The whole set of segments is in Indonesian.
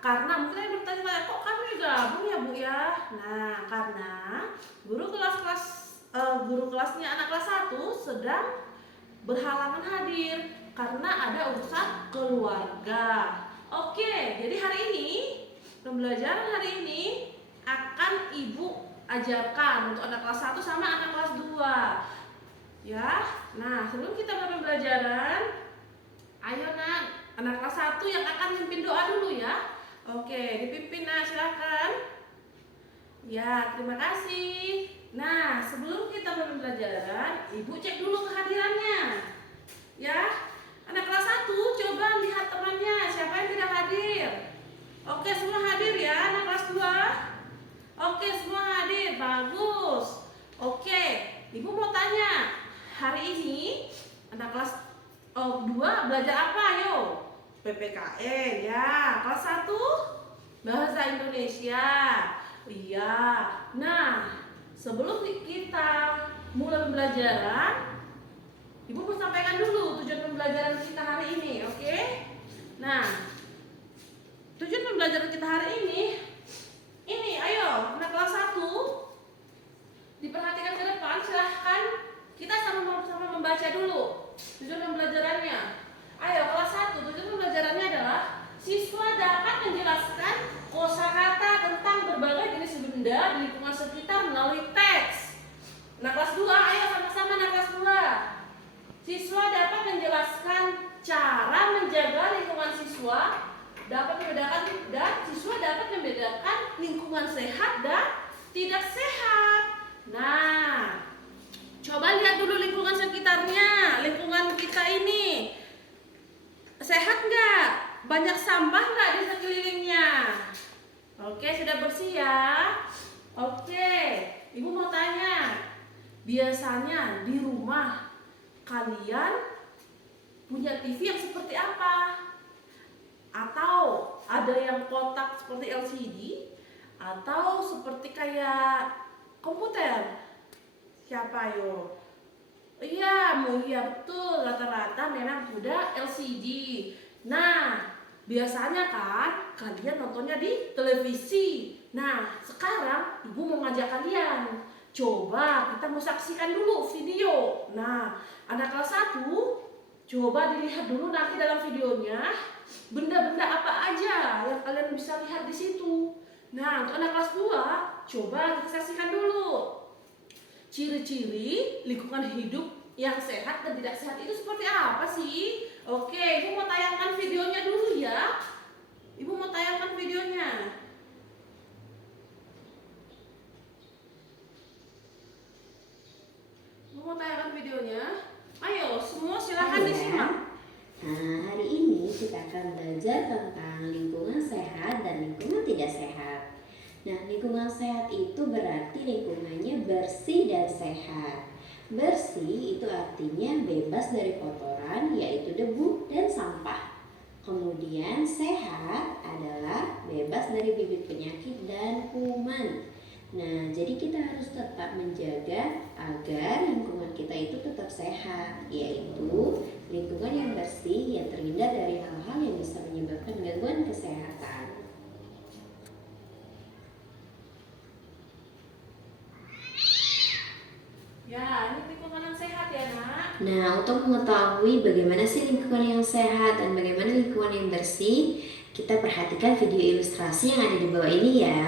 Karena mungkin ada yang bertanya, kok kami gabung ya Bu ya? Nah, karena guru kelasnya anak kelas 1 sedang berhalangan hadir karena ada urusan keluarga. Oke, jadi hari ini pembelajaran hari ini akan Ibu ajarkan untuk anak kelas 1 sama anak kelas 2. Ya. Nah, sebelum kita mulai pembelajaran, ayo Nak, anak kelas 1 yang akan mimpin doa dulu ya. Oke, dipimpin Nak, silakan. Ya, terima kasih. Nah, sebelum kita mulai pembelajaran, Ibu cek dulu kehadirannya. Ya, anak kelas 1 coba lihat temannya, siapa yang tidak hadir. Oke, semua hadir ya, anak kelas 2. Oke, semua hadir, bagus. Oke, Ibu mau tanya, hari ini anak kelas 2 belajar apa ayo? PPKN ya. Kelas 1 Bahasa Indonesia. Iya. Nah, sebelum kita mulai pembelajaran, Ibu mau sampaikan dulu tujuan pembelajaran kita hari ini, oke? Nah, tujuan pembelajaran kita hari ini ayo, anak kelas 1 diperhatikan ke depan, silahkan kita sama-sama membaca dulu tujuan pembelajarannya. Ayo, kelas 1, tujuan pembelajarannya adalah siswa dapat menjelaskan kosakata tentang berbagai jenis benda di lingkungan sekitar melalui teks. Nah, kelas 2, ayo sama-sama anak kelas 2. Siswa dapat menjelaskan cara menjaga lingkungan siswa, siswa dapat membedakan lingkungan sehat dan tidak sehat. Nah, coba lihat dulu lingkungan sekitarnya, lingkungan kita ini sehat nggak? Banyak sampah nggak di sekelilingnya? Oke, sudah bersih ya? Oke, Ibu mau tanya, biasanya di rumah kalian punya TV yang seperti apa? Atau ada yang kotak seperti LCD? Atau seperti kayak komputer? Siapa yo? Iya betul, rata-rata memang udah LCD. Nah, biasanya kan kalian nontonnya di televisi. Nah, sekarang Ibu mau ngajak kalian, coba kita mau saksikan dulu video. Nah, anak kelas 1 coba dilihat dulu nanti dalam videonya benda-benda apa aja yang kalian bisa lihat di situ. Nah, untuk anak kelas 2 coba kita saksikan dulu ciri-ciri lingkungan hidup yang sehat dan tidak sehat itu seperti apa sih? Oke, Ibu mau tayangkan videonya dulu ya. Ibu mau tayangkan videonya. Ibu mau tayangkan videonya. Ayo, semua silahkan disimak. Nah, hari ini kita akan belajar tentang lingkungan sehat dan lingkungan tidak sehat. Nah, lingkungan sehat itu berarti lingkungannya bersih dan sehat. Bersih itu artinya bebas dari kotoran, yaitu debu dan sampah. Kemudian sehat adalah bebas dari bibit penyakit dan kuman. Nah, jadi kita harus tetap menjaga agar lingkungan kita itu tetap sehat, yaitu lingkungan yang bersih yang terhindar dari hal-hal yang bisa menyebabkan gangguan kesehatan. Ya, ini lingkungan yang sehat ya, Nak. Nah, untuk mengetahui bagaimana sih lingkungan yang sehat dan bagaimana lingkungan yang bersih, kita perhatikan video ilustrasi yang ada di bawah ini ya.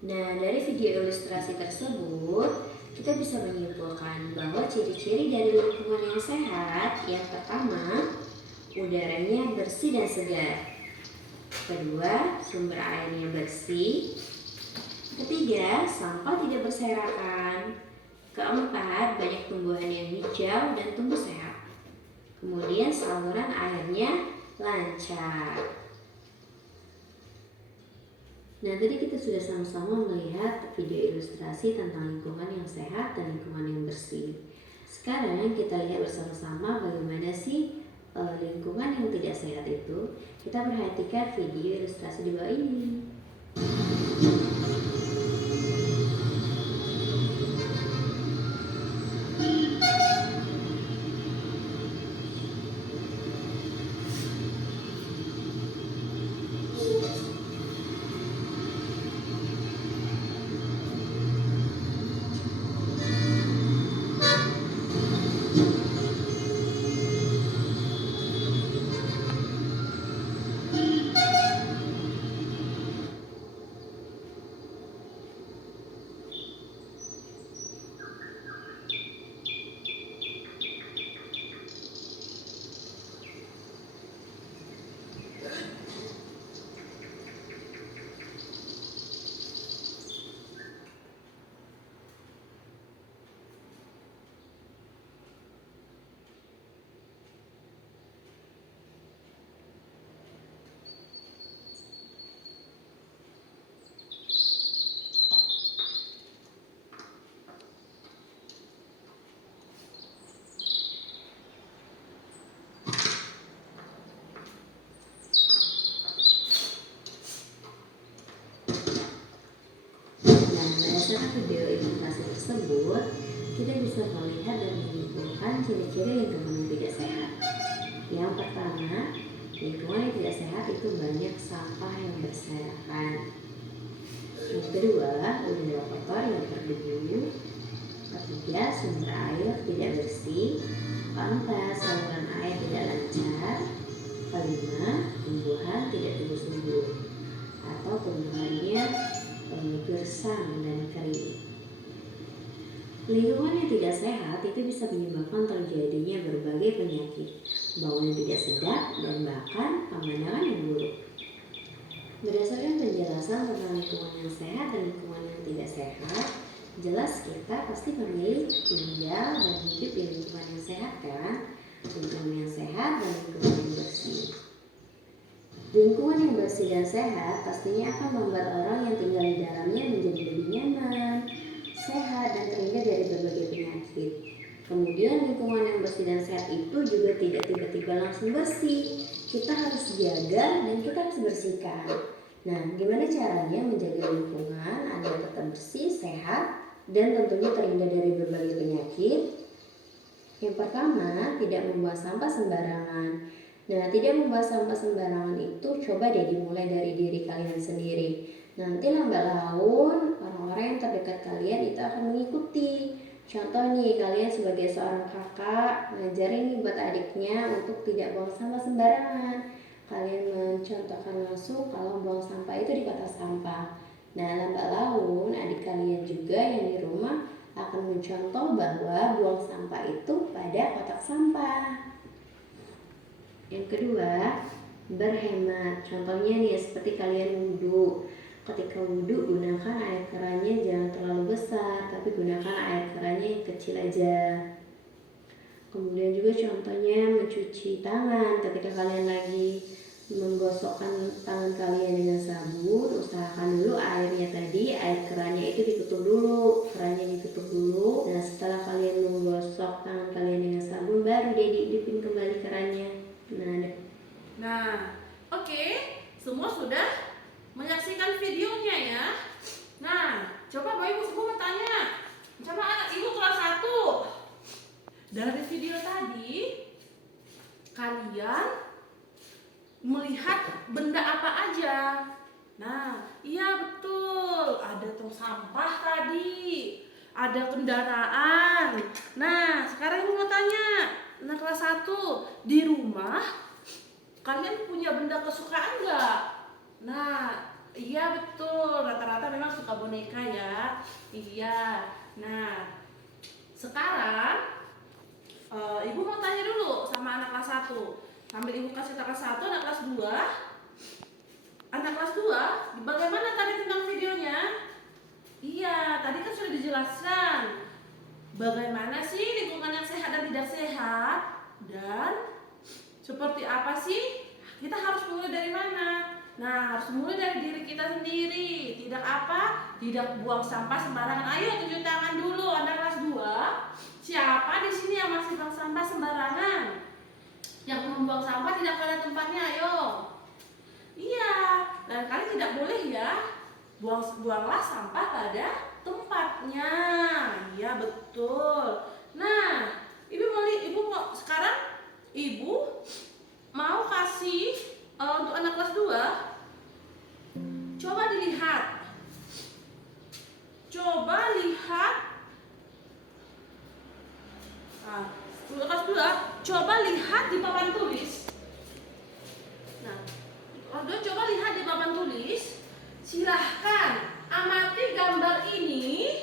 Nah, dari video ilustrasi tersebut, kita bisa menyimpulkan bahwa ciri-ciri dari lingkungan yang sehat, yang pertama, udaranya bersih dan segar. Kedua, sumber airnya bersih. Ketiga, sampah tidak berserakan. Keempat, banyak tumbuhan yang hijau dan tumbuh sehat. Kemudian saluran airnya lancar. Nah, tadi kita sudah sama-sama melihat video ilustrasi tentang lingkungan yang sehat dan lingkungan yang bersih. Sekarang kita lihat bersama-sama bagaimana sih lingkungan yang tidak sehat itu. Kita perhatikan video ilustrasi di bawah ini. Berdasarkan video ilustrasi tersebut, kita bisa melihat dan menyimpulkan ciri-ciri lingkungan yang tidak sehat. Yang pertama, lingkungan yang tidak sehat itu banyak sampah yang berserakan. Yang kedua, udara kotor yang berdebu. Ketiga, sumber air tidak bersih. Keempat, saluran air tidak lancar. Kelima, tumbuhan tidak tumbuh subur atau tumbuhannya gersang dan kering. Lingkungan yang tidak sehat itu bisa menyebabkan terjadinya berbagai penyakit, bau yang tidak sedap, dan bahkan pemandangan yang buruk. Berdasarkan penjelasan tentang lingkungan yang sehat dan lingkungan yang tidak sehat, jelas kita pasti memilih tinggal dan hidup di lingkungan yang sehat kan? Lingkungan yang sehat dan lingkungan yang bersih. Lingkungan yang bersih dan sehat pastinya akan membuat orang yang tinggal di dalamnya menjadi lebih nyaman, sehat, dan terhindar dari berbagai penyakit. Kemudian lingkungan yang bersih dan sehat itu juga tidak tiba-tiba langsung bersih. Kita harus jaga dan kita harus bersihkan. Nah, gimana caranya menjaga lingkungan agar tetap bersih, sehat, dan tentunya terhindar dari berbagai penyakit? Yang pertama, tidak membuang sampah sembarangan. Nah, tidak membuang sampah sembarangan itu coba deh dimulai dari diri kalian sendiri. Nanti lambat laun orang-orang yang terdekat kalian itu akan mengikuti. Contoh nih, kalian sebagai seorang kakak ngajarin nih buat adiknya untuk tidak buang sampah sembarangan. Kalian mencontohkan langsung kalau buang sampah itu di kotak sampah. Nah, lambat laun adik kalian juga yang di rumah akan mencontoh bahwa buang sampah itu pada kotak sampah. Yang kedua, berhemat. Contohnya nih seperti kalian wudhu. Ketika wudhu, gunakan air kerannya jangan terlalu besar, tapi gunakan air kerannya yang kecil aja. Kemudian juga contohnya mencuci tangan. Ketika kalian lagi menggosokkan tangan kalian dengan sabun, usahakan dulu airnya tadi, air kerannya itu ditutup dulu, kerannya ditutup dulu. Nah, setelah kalian menggosok tangan kalian dengan sabun, baru deh dihidupin kembali kerannya. Nah, oke, semua sudah menyaksikan videonya ya. Nah, coba Bapak Ibu semua tanya. Coba anak Ibu kelas 1. Dari video tadi, kalian melihat benda apa aja? Nah, iya betul. Ada tong sampah tadi. Ada kendaraan. Nah, sekarang Ibu mau tanya. Nah, kelas 1, di rumah kalian punya benda kesukaan nggak? Nah, iya betul. Rata-rata memang suka boneka ya. Iya. Nah, sekarang Ibu mau tanya dulu sama anak kelas 1. Sambil Ibu kasih kelas 1, anak kelas 2. Anak kelas 2, bagaimana tadi tentang videonya? Iya, tadi kan sudah dijelaskan. Bagaimana sih lingkungan yang sehat dan tidak sehat? Dan seperti apa sih? Kita harus mulai dari mana? Nah, harus mulai dari diri kita sendiri. Tidak apa? Tidak buang sampah sembarangan. Ayo tunjuk tangan dulu anak kelas 2. Siapa di sini yang masih buang sampah sembarangan? Yang membuang sampah tidak pada tempatnya, ayo. Iya, dan kalian tidak boleh ya. Buanglah sampah pada tempatnya. Iya, betul. Nah, ibu mau sekarang ibu mau kasih untuk anak kelas 2. Coba dilihat. Coba lihat. Nah, untuk kelas 2, coba lihat di papan tulis. Nah, kelas 2 coba lihat di papan tulis. Silahkan amati gambar ini.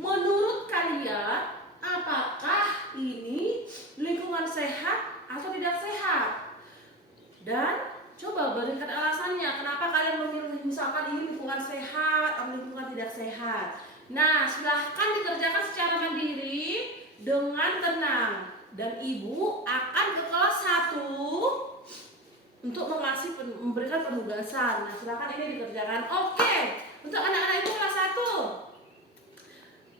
Menurut kalian, apakah ini lingkungan sehat atau tidak sehat? Dan coba berikan alasannya kenapa kalian memilih misalkan ini lingkungan sehat atau lingkungan tidak sehat. Nah, silahkan dikerjakan secara mandiri dengan tenang. Dan ibu akan ke kelas 1 untuk memberikan penugasan. Nah, silahkan ini dikerjakan. Oke, untuk anak-anak ibu kelas 1,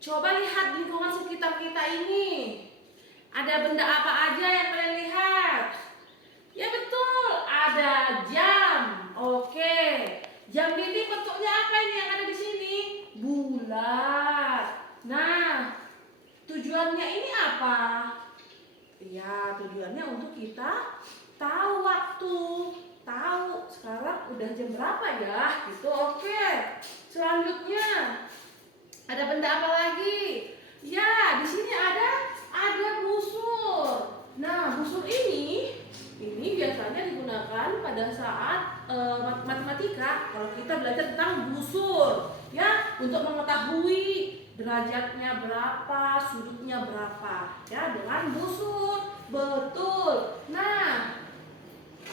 coba lihat lingkungan sekitar kita ini. Ada benda apa aja yang kalian lihat? Ya betul, ada jam. Oke, jam dinding bentuknya apa ini yang ada di sini? Bulat. Nah, tujuannya ini apa? Ya, tujuannya untuk kita tahu waktu, tahu sekarang udah jam berapa ya, gitu. Oke, selanjutnya ada benda apa lagi? Ya, di sini ada busur. Nah, busur ini biasanya digunakan pada saat matematika. Kalau kita belajar tentang busur, ya, untuk mengetahui derajatnya berapa, sudutnya berapa, ya, dengan busur. Betul. Nah,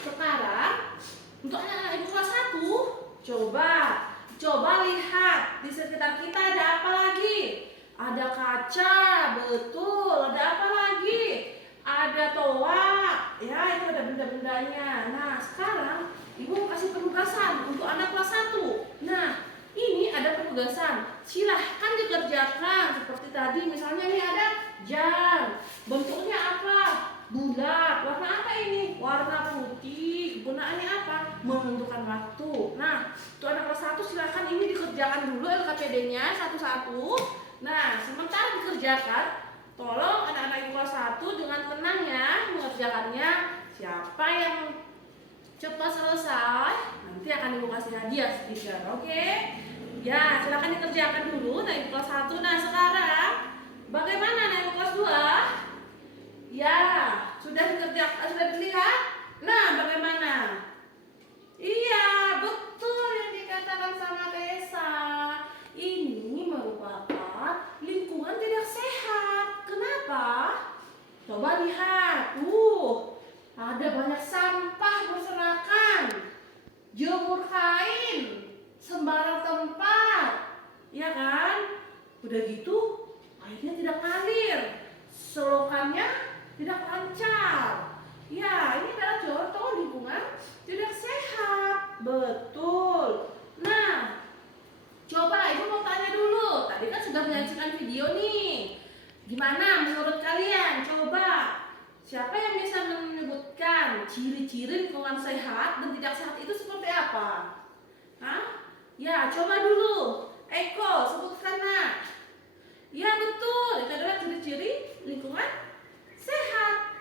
sekarang untuk anak-anak ibu kelas 1, coba lihat di sekitar kita ada apa lagi? Ada kaca, betul. Ada apa lagi? Ada toa, ya, itu ada benda-bendanya. Nah, sekarang ibu mau kasih penugasan untuk anak kelas 1. Nah, ini ada penugasan. Silahkan dikerjakan seperti tadi. Misalnya ini ada jam. Bentuknya apa? Bulat. Warna apa ini? Warna putih. Gunaannya apa? Menentukan waktu. Nah, untuk anak kelas 1 silahkan ini dikerjakan dulu LKPD-nya satu-satu. Nah, sementara dikerjakan, tolong anak-anak ibu kelas 1 dengan tenang ya mengerjakannya. Siapa yang cepat selesai, nanti akan ibu kasih hadiah stiker. Oke? Ya, silakan dikerjakan dulu naik kelas 1. Nah, sekarang bagaimana naik kelas 2? Ya, sudah dikerjakan, sudah dilihat? Nah, bagaimana? Iya, betul yang dikatakan sama Tessa. Ini merupakan lingkungan tidak sehat. Kenapa? Coba lihat. Ada banyak sampah berserakan. Jemur kain sembarang tempat, ya kan? Udah gitu airnya tidak ngalir, selokannya tidak lancar. Ya, ini adalah contoh lingkungan tidak sehat. Betul. Nah, coba ibu mau tanya dulu. Tadi kan sudah menyaksikan video nih. Gimana menurut kalian? Coba siapa yang bisa menyebutkan ciri-ciri lingkungan sehat dan tidak sehat itu seperti apa? Hah? Ya, coba dulu. Eko, sebutkan nak. Ya, betul. Itu adalah ciri-ciri lingkungan sehat.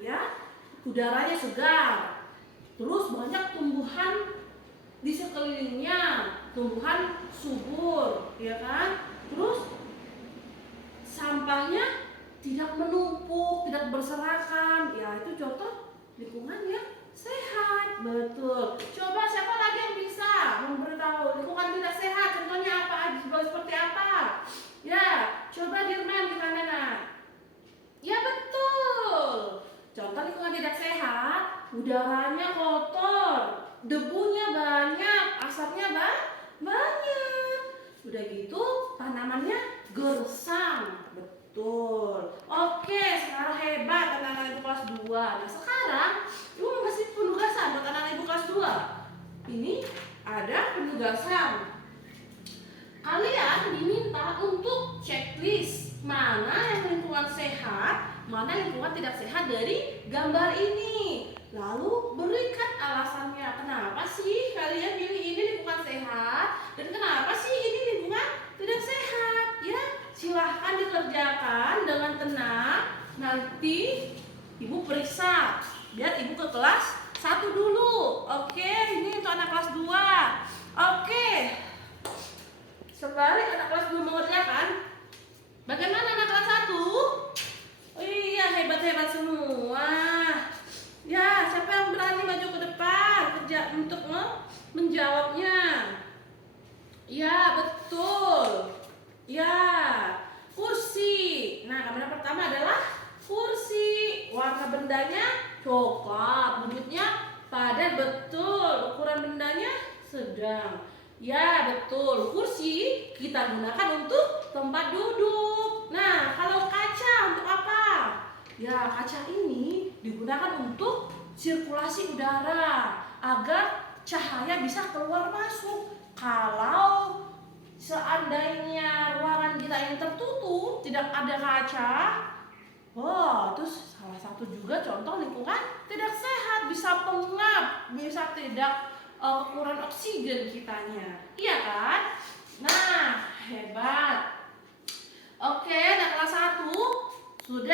Ya, udaranya segar. Terus banyak tumbuhan di sekelilingnya, tumbuhan subur, ya kan? Terus sampahnya tidak menumpuk, tidak berserakan. Ya, itu contoh lingkungan yang sehat. Betul. Coba siapa lagi yang bisa memberitahu lingkungan tidak sehat? Contohnya apa? Seperti apa? Ya, coba Dirman gimana nak? Ya, betul. Contoh lingkungan tidak sehat, udaranya kotor, debunya banyak, asapnya banyak. Udah gitu tanamannya gersang. Betul. betul. Oke, sekarang hebat anak-anak ibu kelas 2. Nah, sekarang ibu mau kasih penugasan buat anak-anak ibu kelas 2. Ini ada penugasan. Kalian diminta untuk checklist mana yang lingkungan sehat, mana lingkungan tidak sehat dari gambar ini. Lalu berikan alasannya. Kenapa sih kalian pilih ini lingkungan sehat dan kenapa sih ini lingkungan tidak sehat? Ya, silahkan dikerjakan dengan tenang. Nanti ibu periksa. Biar ibu ke kelas 1 dulu. Oke, ini untuk anak kelas 2. Oke. Sembari anak kelas 2 mengerjakan, bagaimana anak kelas 1? Oh iya, hebat-hebat semua. Ya, siapa yang berani maju ke depan kerja untuk menjawabnya? Ya, betul. Ya, kursi. Nah, gambaran pertama adalah kursi. Warna bendanya coklat, wujudnya padat, betul. Ukuran bendanya sedang. Ya, betul. Kursi kita gunakan untuk tempat duduk. Nah, kalau kaca untuk apa? Ya, kaca ini digunakan untuk sirkulasi udara agar cahaya bisa keluar masuk. Kalau seandainya ruangan kita yang tertutup, tidak ada kaca, terus salah satu juga contoh lingkungan tidak sehat, bisa pengap, bisa tidak kekurangan oksigen kitanya. Iya kan? Nah, hebat. Oke, anak kelas 1 ibu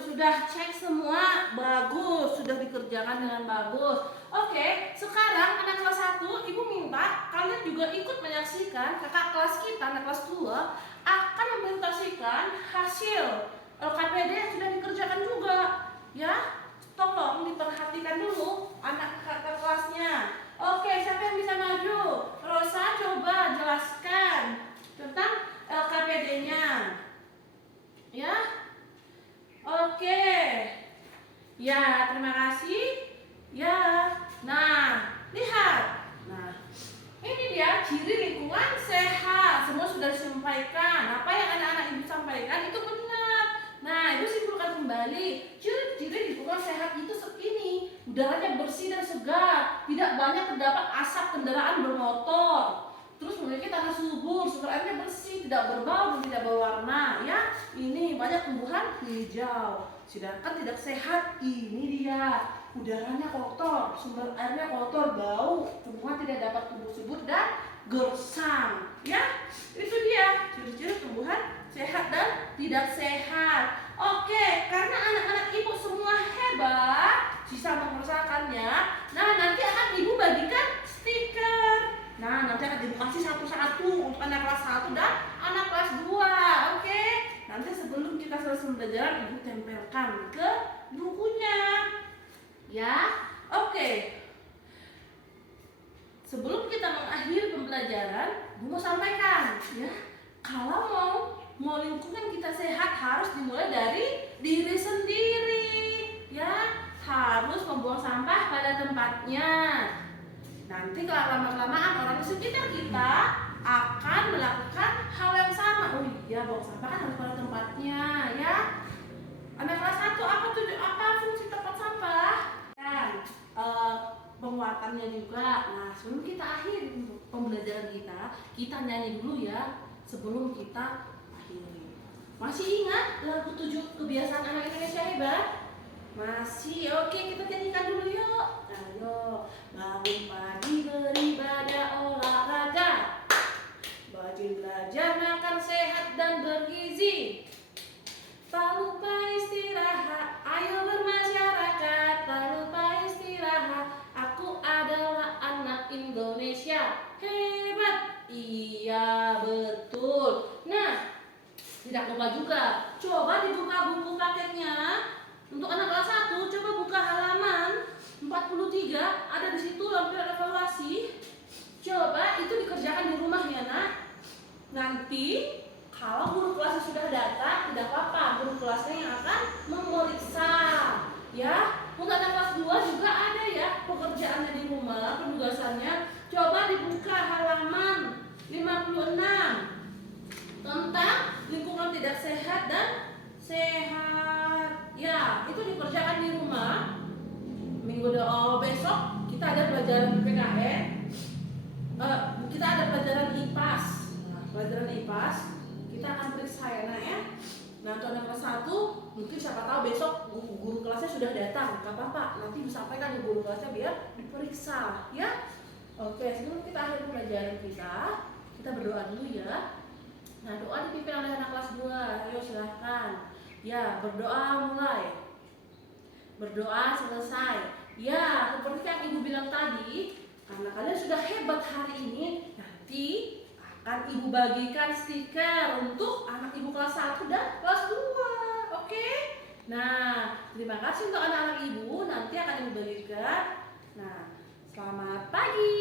sudah cek semua, bagus, sudah dikerjakan dengan bagus. Oke, sekarang anak kelas 1 ibu minta kalian juga ikut menyaksikan kakak kelas kita, anak kelas 2 akan mempresentasikan hasil LKPD yang sudah dikerjakan juga. Ya, tolong diperhatikan dulu anak kakak kelasnya. Oke, siapa yang bisa maju? Rosa, coba jelaskan tentang LKPD-nya. Ya. Oke. Ya, terima kasih. Ya. Nah, lihat. Nah, ini dia ciri lingkungan sehat. Semua sudah disampaikan. Apa yang anak-anak ibu sampaikan itu benar. Nah, ibu simpulkan kembali. Ciri-ciri lingkungan sehat itu ini. Udaranya bersih dan segar. Tidak banyak terdapat asap kendaraan bermotor. Terus memiliki tanah subur, sumber airnya bersih, tidak berbau dan tidak berwarna. Ya, ini banyak tumbuhan hijau. Sedangkan tidak sehat, ini dia. Udaranya kotor, sumber airnya kotor, bau, tumbuhan tidak dapat tumbuh subur dan gersang. Ya, itu dia ciri-ciri tumbuhan sehat dan tidak sehat. Oke, karena anak-anak ibu semua hebat, bisa mengerjakannya. Nah, nanti akan ibu bagikan stiker. Nah, nanti akan ibu kasih satu-satu untuk anak kelas 1 dan anak kelas 2. Oke, nanti sebelum kita selesai pembelajaran, ibu tempelkan ke bukunya. Ya, oke. Sebelum kita mengakhiri pembelajaran, ibu mau sampaikan, ya, kalau mau lingkungan kita sehat harus dimulai dari diri sendiri. Ya, harus membuang sampah pada tempatnya. Nanti kalau lama-kelamaan orang di sekitar kita akan melakukan hal yang sama. Oh iya, buang sampah kan harus pada tempatnya, ya. Anak kelas 1 apa fungsi tempat sampah? Kan penguatannya juga. Nah, sebelum kita akhiri pembelajaran kita nyanyi dulu ya sebelum kita akhiri. Masih ingat lagu 7 kebiasaan anak Indonesia hebat? Masih. Oke, kita nyanyikan dulu yuk. Ayo, bangun pagi beribadah olahraga, rajin belajar makan sehat dan bergizi, tak lupa istirahat, ayo bermasyarakat, tak lupa istirahat, aku adalah anak Indonesia hebat. Iya, betul. Nah, tidak lupa juga, coba dibuka buku paketnya. Untuk anak kelas 1, coba buka halaman 43, ada di situ lampiran evaluasi. Coba itu dikerjakan di rumah ya, Nak. Nanti kalau guru kelasnya sudah datang, tidak apa-apa, guru kelasnya yang akan memeriksa. Ya, untuk anak kelas 2 juga ada ya pekerjaannya di rumah, penugasannya. Coba dibuka halaman 56 tentang lingkungan tidak sehat dan sehat. Ya, itu dikerjakan di rumah. Besok kita ada pelajaran PKN. Kita ada pelajaran IPAS. Nah, pelajaran IPAS kita akan periksa ya, Nak ya. Nah, untuk anak kelas 1, mungkin siapa tahu besok guru kelasnya sudah datang. Gak apa-apa, nanti disampaikan ke guru kelasnya biar diperiksa ya. Oke, sebelum kita akhiri pelajaran kita berdoa dulu ya. Nah, doa dipimpin oleh anak kelas 2. Ayo silahkan. Ya, berdoa mulai. Berdoa selesai. Ya, seperti yang Ibu bilang tadi, karena kalian sudah hebat hari ini, nanti akan Ibu bagikan stiker untuk anak Ibu kelas 1 dan kelas 2. Oke? Nah, terima kasih untuk anak-anak Ibu. Nanti akan Ibu bagikan. Nah, selamat pagi.